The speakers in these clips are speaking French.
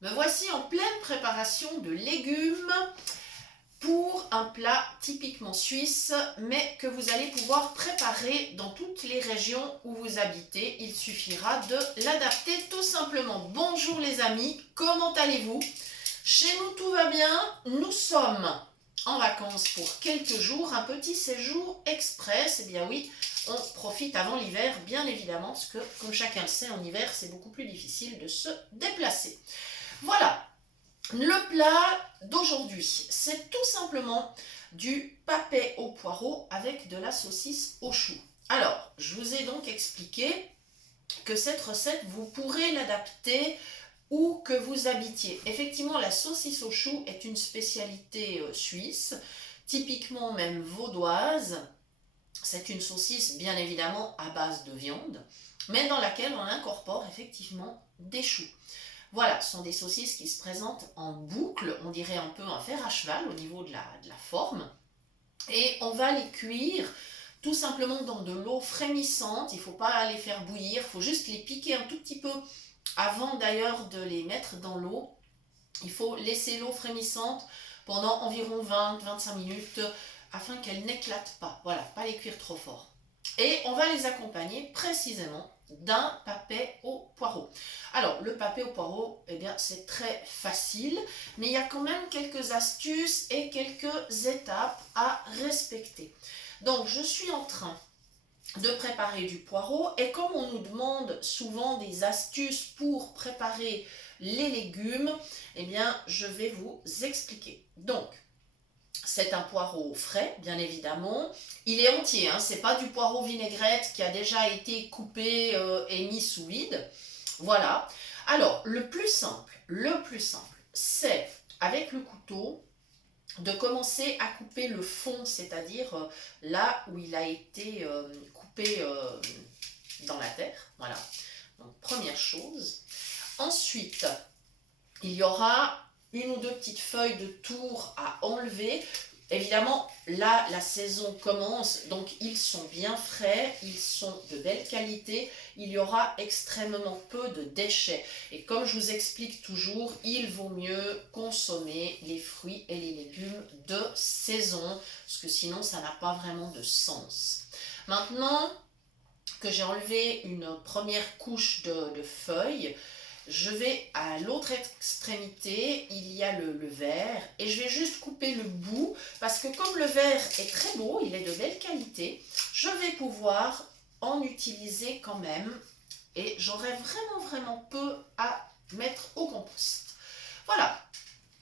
Me voici en pleine préparation de légumes pour un plat typiquement suisse, mais que vous allez pouvoir préparer dans toutes les régions où vous habitez. Il suffira de l'adapter tout simplement. Bonjour les amis, comment allez-vous? Chez nous tout va bien, nous sommes en vacances pour quelques jours, un petit séjour express. Eh bien oui, on profite avant l'hiver, bien évidemment, parce que comme chacun le sait, en hiver c'est beaucoup plus difficile de se déplacer. Voilà, le plat d'aujourd'hui, c'est tout simplement du papet au poireau avec de la saucisse au chou. Alors, je vous ai donc expliqué que cette recette, vous pourrez l'adapter où que vous habitiez. Effectivement, la saucisse au chou est une spécialité suisse, typiquement même vaudoise. C'est une saucisse bien évidemment à base de viande, mais dans laquelle on incorpore effectivement des choux. Voilà, ce sont des saucisses qui se présentent en boucle, on dirait un peu un fer à cheval au niveau de la forme. Et on va les cuire tout simplement dans de l'eau frémissante. Il ne faut pas les faire bouillir, il faut juste les piquer un tout petit peu avant d'ailleurs de les mettre dans l'eau. Il faut laisser l'eau frémissante pendant environ 20-25 minutes afin qu'elles n'éclatent pas. Voilà, pas les cuire trop fort. Et on va les accompagner précisément d'un papet au poireau. Alors, le papet au poireau, eh bien, c'est très facile, mais il y a quand même quelques astuces et quelques étapes à respecter. Donc, je suis en train de préparer du poireau et comme on nous demande souvent des astuces pour préparer les légumes, eh bien, je vais vous expliquer. Donc, c'est un poireau frais, bien évidemment. Il est entier, hein, c'est pas du poireau vinaigrette qui a déjà été coupé et mis sous vide. Voilà. Alors, le plus simple, c'est avec le couteau de commencer à couper le fond, c'est-à-dire là où il a été coupé dans la terre. Voilà. Donc, première chose. Ensuite, il y aura une ou deux petites feuilles de tourre à enlever. Évidemment, là, la saison commence, donc ils sont bien frais, ils sont de belle qualité, il y aura extrêmement peu de déchets. Et comme je vous explique toujours, il vaut mieux consommer les fruits et les légumes de saison, parce que sinon, ça n'a pas vraiment de sens. Maintenant que j'ai enlevé une première couche de feuilles, je vais à l'autre extrémité, il y a le verre et je vais juste couper le bout parce que comme le verre est très beau, il est de belle qualité, je vais pouvoir en utiliser quand même et j'aurai vraiment peu à mettre au compost. Voilà.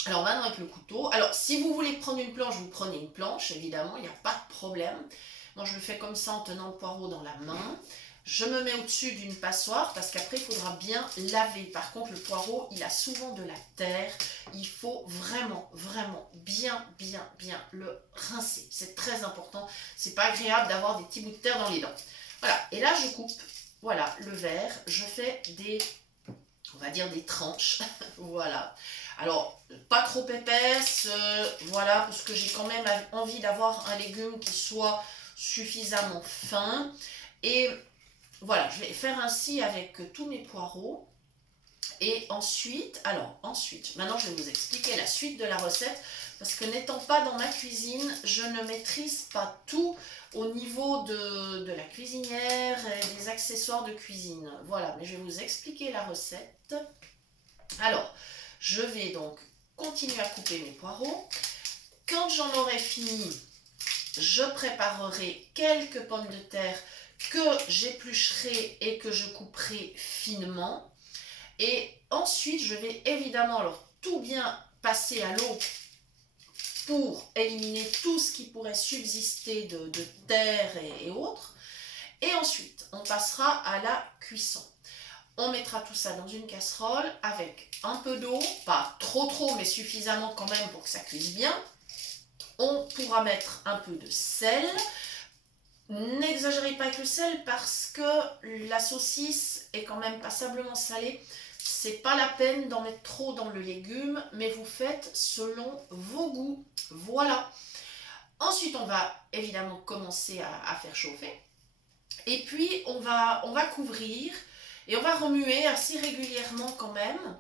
Alors maintenant avec le couteau, alors si vous voulez prendre une planche, vous prenez une planche, évidemment, il n'y a pas de problème. Moi je le fais comme ça en tenant le poireau dans la main. Je me mets au-dessus d'une passoire parce qu'après il faudra bien laver. Par contre le poireau il a souvent de la terre. Il faut vraiment bien le rincer. C'est très important. C'est pas agréable d'avoir des petits bouts de terre dans les dents. Voilà. Et là je coupe. Voilà le verre. Je fais on va dire des tranches. Voilà. Alors, pas trop épaisse, voilà, parce que j'ai quand même envie d'avoir un légume qui soit suffisamment fin. Et voilà, je vais faire ainsi avec tous mes poireaux. Et ensuite, maintenant je vais vous expliquer la suite de la recette, parce que n'étant pas dans ma cuisine, je ne maîtrise pas tout au niveau de la cuisinière et des accessoires de cuisine. Voilà, mais je vais vous expliquer la recette. Alors, je vais donc continuer à couper mes poireaux. Quand j'en aurai fini, je préparerai quelques pommes de terre que j'éplucherai et que je couperai finement. Et ensuite, je vais évidemment alors tout bien passer à l'eau pour éliminer tout ce qui pourrait subsister de terre et autres. Et ensuite, on passera à la cuisson. On mettra tout ça dans une casserole avec un peu d'eau, pas trop, mais suffisamment quand même pour que ça cuise bien. On pourra mettre un peu de sel. N'exagérez pas avec le sel parce que la saucisse est quand même passablement salée. C'est pas la peine d'en mettre trop dans le légume, mais vous faites selon vos goûts. Voilà. Ensuite, on va évidemment commencer à faire chauffer. Et puis, on va couvrir et on va remuer assez régulièrement quand même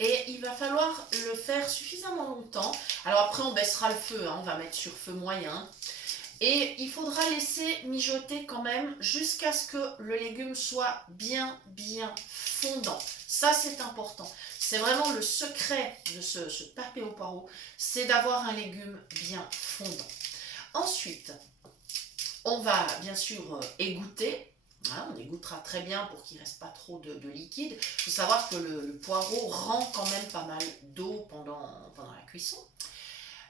Et il va falloir le faire suffisamment longtemps. Alors après, on baissera le feu, hein, on va mettre sur feu moyen. Et il faudra laisser mijoter quand même jusqu'à ce que le légume soit bien fondant. Ça, c'est important. C'est vraiment le secret de ce papé au poireau, c'est d'avoir un légume bien fondant. Ensuite, on va bien sûr égoutter. Hein, on égouttera très bien pour qu'il ne reste pas trop de liquide. Il faut savoir que le poireau rend quand même pas mal d'eau pendant la cuisson.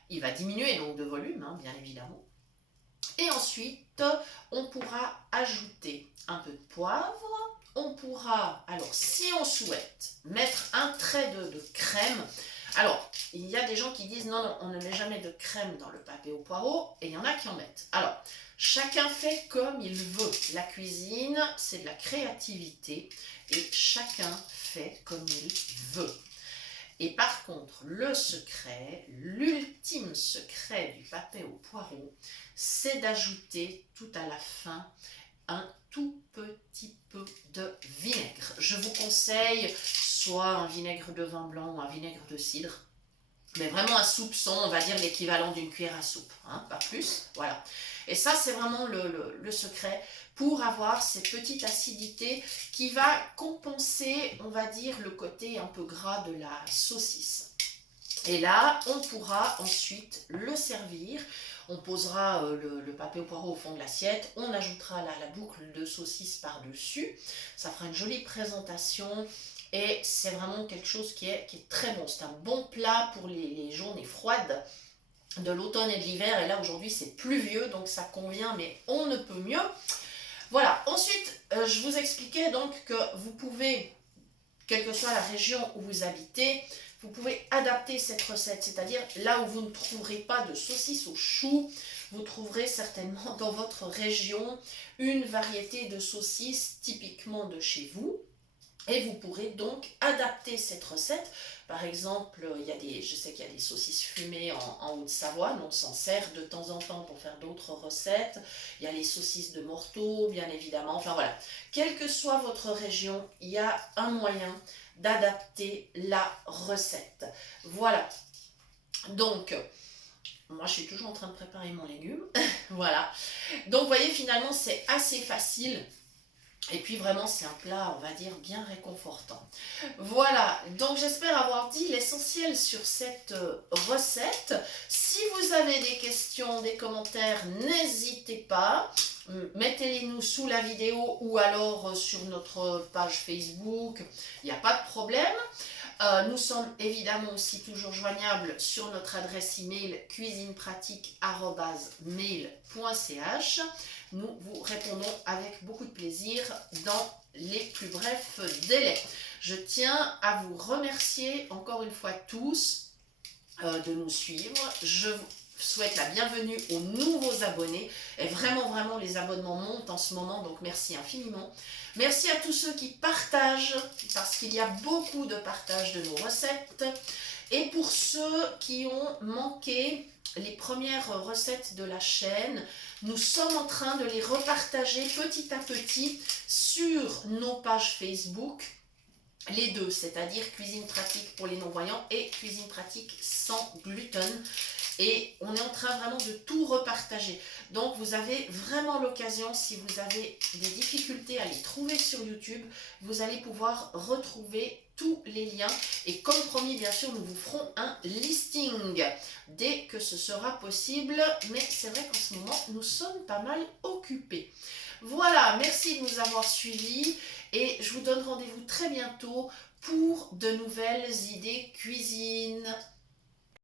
Il va diminuer donc de volume, hein, bien évidemment. Et ensuite, on pourra ajouter un peu de poivre. On pourra, alors si on souhaite, mettre un trait de crème. Alors, il y a des gens qui disent non, on ne met jamais de crème dans le papé au poireau, et il y en a qui en mettent. Alors, chacun fait comme il veut. La cuisine, c'est de la créativité, et chacun fait comme il veut. Et par contre, le secret, l'ultime secret du papé au poireau, c'est d'ajouter tout à la fin un tout petit peu de vinaigre. Je vous conseille soit un vinaigre de vin blanc ou un vinaigre de cidre, mais vraiment un soupçon, on va dire l'équivalent d'une cuillère à soupe, hein, pas plus, voilà. Et ça, c'est vraiment le secret pour avoir cette petite acidité qui va compenser, on va dire, le côté un peu gras de la saucisse. Et là, on pourra ensuite le servir. On posera le papé au poireau au fond de l'assiette, on ajoutera la boucle de saucisse par-dessus. Ça fera une jolie présentation. Et c'est vraiment quelque chose qui est très bon. C'est un bon plat pour les journées froides de l'automne et de l'hiver. Et là, aujourd'hui, c'est pluvieux, donc ça convient, mais on ne peut mieux. Voilà. Ensuite, je vous expliquais donc que vous pouvez, quelle que soit la région où vous habitez, vous pouvez adapter cette recette. C'est-à-dire, là où vous ne trouverez pas de saucisse au chou, vous trouverez certainement dans votre région une variété de saucisses typiquement de chez vous. Et vous pourrez donc adapter cette recette. Par exemple, je sais qu'il y a des saucisses fumées en Haute-Savoie, mais on s'en sert de temps en temps pour faire d'autres recettes. Il y a les saucisses de Morteau, bien évidemment. Enfin voilà, quelle que soit votre région, il y a un moyen d'adapter la recette. Voilà. Donc, moi je suis toujours en train de préparer mon légume. Voilà. Donc, vous voyez, finalement, c'est assez facile. Et puis vraiment, c'est un plat, on va dire, bien réconfortant. Voilà, donc j'espère avoir dit l'essentiel sur cette recette. Si vous avez des questions, des commentaires, n'hésitez pas. Mettez-les nous sous la vidéo ou alors sur notre page Facebook. Il n'y a pas de problème. Nous sommes évidemment aussi toujours joignables sur notre adresse email cuisinepratique@mail.ch. Nous vous répondons avec beaucoup de plaisir dans les plus brefs délais. Je tiens à vous remercier encore une fois tous de nous suivre. Je vous souhaite la bienvenue aux nouveaux abonnés. Et vraiment, les abonnements montent en ce moment, donc merci infiniment. Merci à tous ceux qui partagent, parce qu'il y a beaucoup de partage de nos recettes. Et pour ceux qui ont manqué les premières recettes de la chaîne, nous sommes en train de les repartager petit à petit sur nos pages Facebook. Les deux, c'est-à-dire Cuisine Pratique pour les non-voyants et Cuisine Pratique sans gluten. Et on est en train vraiment de tout repartager. Donc vous avez vraiment l'occasion, si vous avez des difficultés à les trouver sur YouTube, vous allez pouvoir retrouver tous les liens. Et comme promis, bien sûr, nous vous ferons un listing dès que ce sera possible. Mais c'est vrai qu'en ce moment, nous sommes pas mal occupés. Voilà, merci de nous avoir suivis. Et je vous donne rendez-vous très bientôt pour de nouvelles idées cuisine.